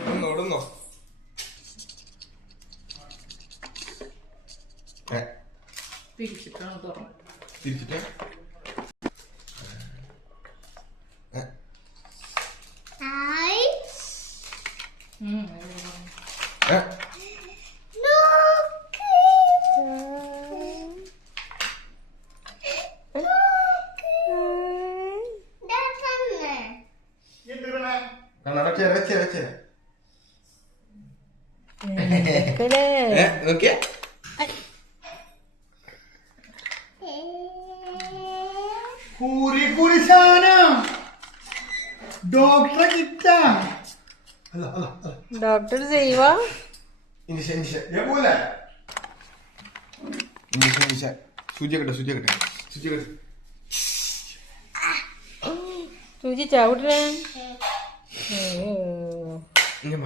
ഇടുന്നോ തിരിച്ചിട്ടാണ് തുറന്നു. തിരിച്ചിട്ട് നോക്കിയേ पूरी पूरी साना डॉक्टर कितना ഡോക്ടർ ചെയ്യുവാ. ഇഞ്ചക്ഷൻ ഞാൻ പോലെ ഇഞ്ചക്ഷൻ സൂചി കട്ടെ സൂചി ചവിട്ടേ. ഇങ്ങനെ